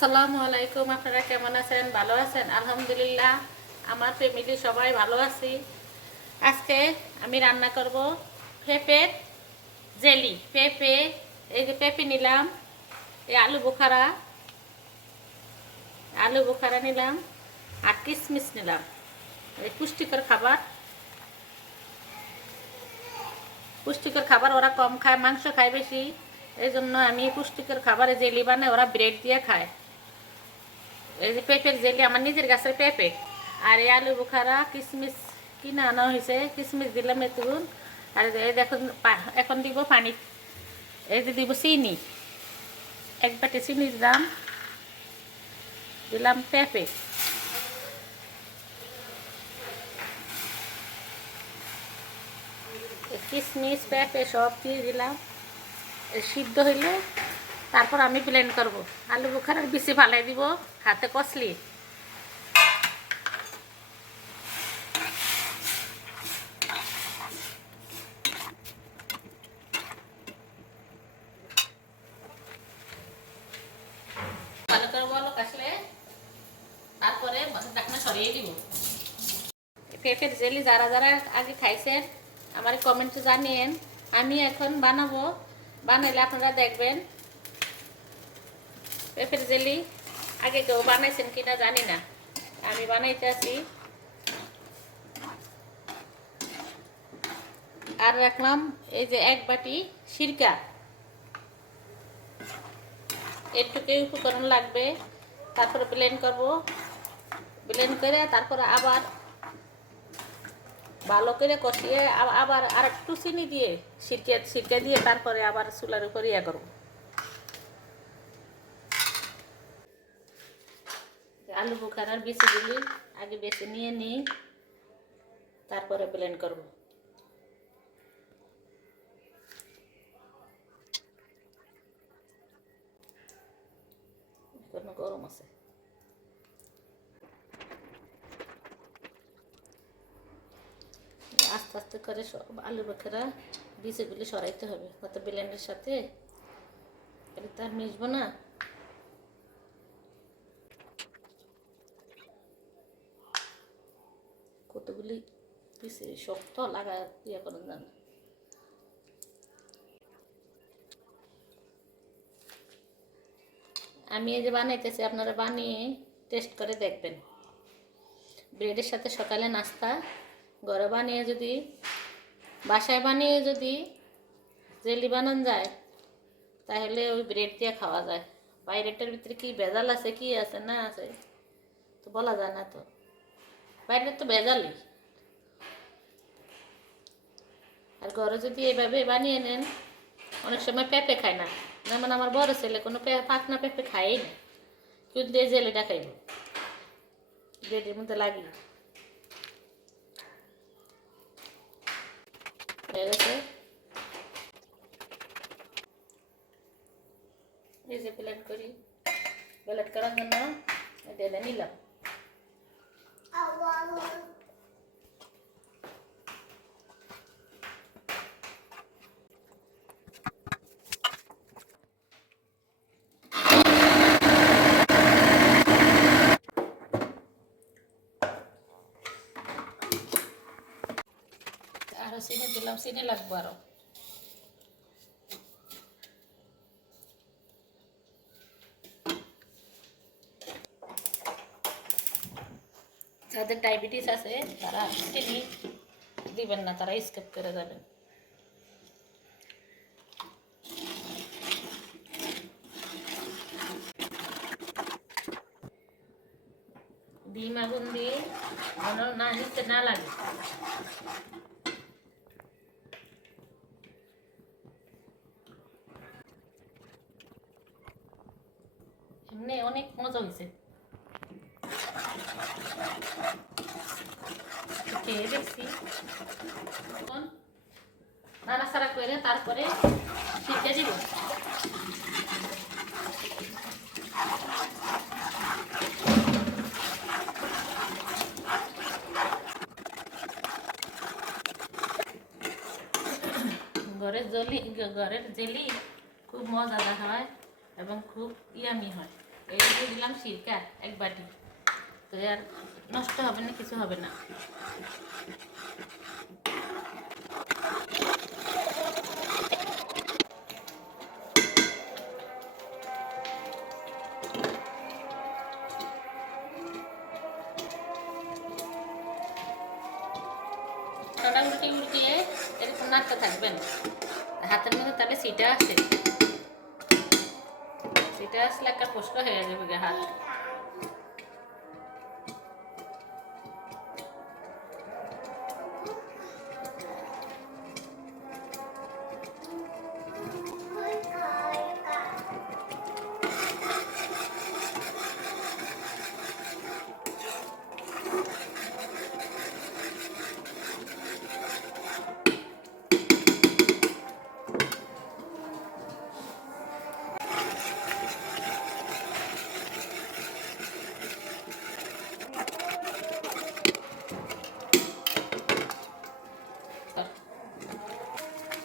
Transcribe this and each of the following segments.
আসসালামু আলাইকুম। আপনারা কেমন আছেন? ভালো আছেন? আলহামদুলিল্লাহ আমার ফ্যামিলি সবাই ভালো আছি। আজকে আমি রান্না করব পেঁপের জেলি। এই যে পেঁপে নিলাম, এই আলু বোখারা নিলাম, আর কিশমিশ নিলাম। এই পুষ্টিকর খাবার ওরা কম খায়, মাংস খায় বেশি। এই জন্য আমি পুষ্টিকর খাবারে জেলি বানাই, ওরা ব্রেড দিয়ে খায়। এই যে পেঁপের জেলি আমার নিজের গাছের পেঁপে, আর এই আলু বোখারা কিশমিশ কিনে আনা হয়েছে, কিশমিশ দিলাম এতগুন। আর এই দেখুন এখন দিব পানি, এই যে দিব চিনি, এক বাটি চিনি দিলাম পেঁপে, কিশমিশ পেঁপে সব দিয়ে দিলাম। সিদ্ধ হইলে তারপর আমি ব্লেন্ড করব। আলু বোখারার বেশি ফালাই দিব, হাতে কষলি। ভালো করে বলো কাশলে, তারপরে ঢাকনা সরিয়ে দিব। পেঁপের জেলি যারা যারা আগে খাইছেন আমার কমেন্টে জানিয়েন। আমি এখন বানাবো, বানাইলে আপনারা দেখবেন। পেঁপের জেলি আগে কেউ বানাইছেন কিনা জানি না, আমি বানাইতে আছি। আর রাখলাম এই যে এক বাটি সিরকা, একটুকুই উপকরণ লাগবে। তারপরে ব্লেন্ড করব, ব্লেন্ড করে তারপরে আবার ভালো করে কষিয়ে আবার আর একটু চিনি দিয়ে সিরকা দিয়ে তারপরে আবার চুলার উপর ইয়া করব। আলু বোখারার বিচিগুলি আগে বেছে নিয়ে নিই, তারপরে ব্লেন্ড করব। গরম আছে, আস্তে আস্তে করে সব আলু বোখারা বিচিগুলি সরাইতে হবে, কত ব্লেন্ডের সাথে এটা তার মিশবো না। কতগুলি পিসে শক্ত লাগা ইয়ে করেন জান। আমি এই যে বানাইতেছি, আপনারা বানিয়ে টেস্ট করে দেখবেন। ব্রেডের সাথে সকালে নাস্তা ঘরে বানিয়ে যদি, বাসায় বানিয়ে যদি জেলি বানানো যায় তাহলে ওই ব্রেড দিয়ে খাওয়া যায়। বাইরেটার ভিতরে কি ভেজাল আছে, কি আছে না আছে তো বলা যায় না। তো বাইরের তো ভেজালই। আর ঘরে যদি এভাবে বানিয়ে নেন, অনেক সময় পেঁপে খায় না, যেমন আমার বড় ছেলে কোনো পাকনা পেঁপে খায়ই না, কিন্তু এই জেলিটা খাইব ব্রেডের মধ্যে লাগিয়ে। হয়ে গেছে, এই যে ব্লেন্ড করার জন্য ঢেলে নিলাম। আরো চিনি দিলাম, চিনি লাগবো আরো। যাদের ডায়াবেটিস আছে তারা চিনি দিবেন না, তারা স্কিপ করে যাবেন। ডিম আগুন দিয়ে না নিচে না লাগে। এমনি অনেক মজা হয়েছে, খেয়ে দেখছি। এখন নাড়াচাড়া করে তারপরে শিখে দিব। ঘরের জেলি খুব মজাদার হয় এবং খুব ইয়ামি হয়। এই দিয়ে দিলাম সিরকা 1 বাটি, তো আর নষ্ট হবে না, কিছু হবে না। উল্টিয়ে এরকম নাড়তে থাকবেন, হাতের মধ্যে তাহলে সিটা আসে, সিটা আসলে একটা ফসকা হয়ে যাবে হাত।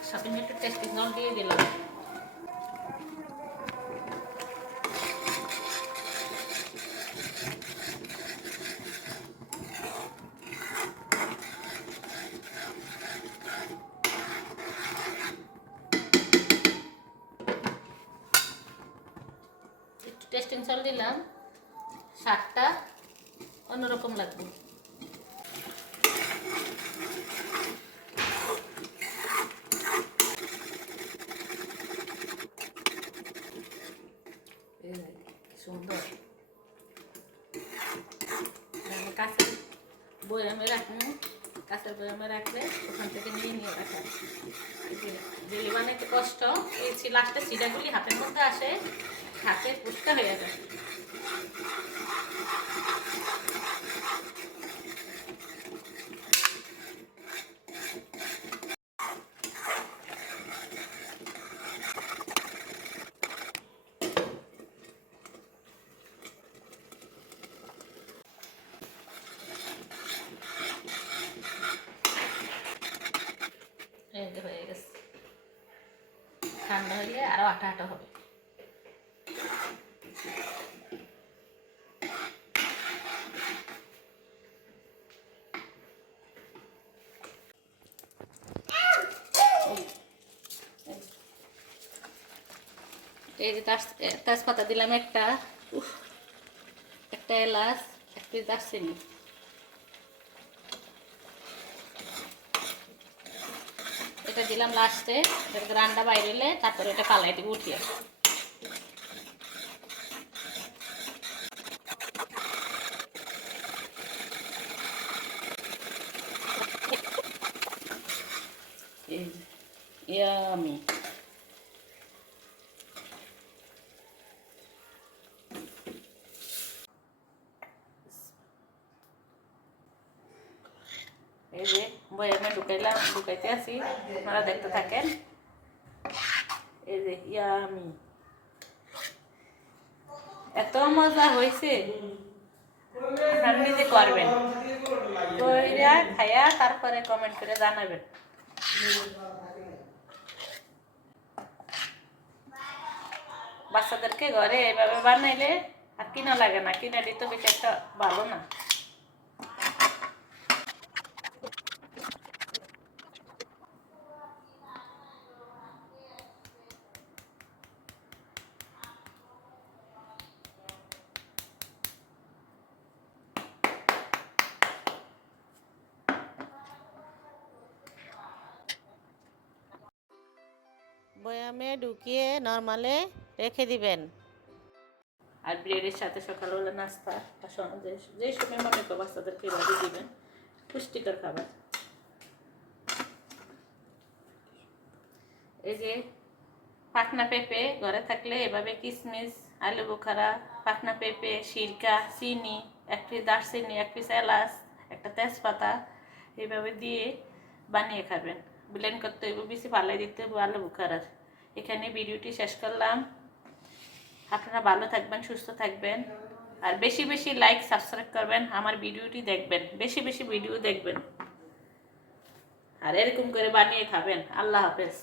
সাথে একটু টেস্টি জল দিয়ে দিলাম। একটু টেস্টিং জল দিলাম, স্বাদটা অন্যরকম লাগবে। সুন্দর কাঁচের বয়ামে রাখুন, কাঁচের বয়ামে রাখলে ওখান থেকে নিয়ে নিয়ে রাখা। জেলি বানাইতে কষ্ট, এই লাস্টে সিডাগুলি হাতের মধ্যে আসে, হাতে ফুটকা হয়ে যায়। হয়ে গেছে, ঠান্ডা হলে আরো আটা আটা হবে। এই যে তেজপাতা দিলাম একটা, একটা এলাচ, একটু দারচিনি, এটা দিলাম লাস্টে, গ্রানটা বাইরে এলে তারপরে এটা পালাই দিব উঠিয়ে। ইয়ামি এই যে বয়ামে ঢুকাইতে আসি, আপনারা দেখতে থাকেন। এই যে ইয়ামি, এত মজা হয়েছে, আপনারা নিজে করবেন, কইরা খাইয়া তারপরে কমেন্ট করে জানাবেন। বাচ্চাদেরকে ঘরে এভাবে বানাইলে আর কিনা লাগে না, কিনা দিতে বেশি একটা ভালো না। বয়ামে ঢুকিয়ে নরমালে রেখে দিবেন। আর ব্রেডের সাথে সকালবেলা নাস্তা যে সময় মনে করো বাচ্চাদেরকে এভাবে দিবেন, পুষ্টিকর খাবার। এই যে পাকনা পেঁপে ঘরে থাকলে এভাবে কিশমিশ, আলু বোখারা, পাকনা পেঁপে, সিরকা, চিনি, এক পিস দারচিনি, এক পিস এলাচ, একটা তেজপাতা, এইভাবে দিয়ে বানিয়ে খাবেন। ব্লেন্ড করতে হইব, বেশি পালাই দিতে হইব আলু বোখারার। এখানে ভিডিওটি শেষ করলাম। আপনারা ভালো থাকবেন, সুস্থ থাকবেন, আর বেশি বেশি লাইক সাবস্ক্রাইব করবেন, আমার ভিডিওটি দেখবেন, বেশি বেশি ভিডিও দেখবেন, আর এরকম করে বানিয়ে খাবেন। আল্লাহ হাফেজ।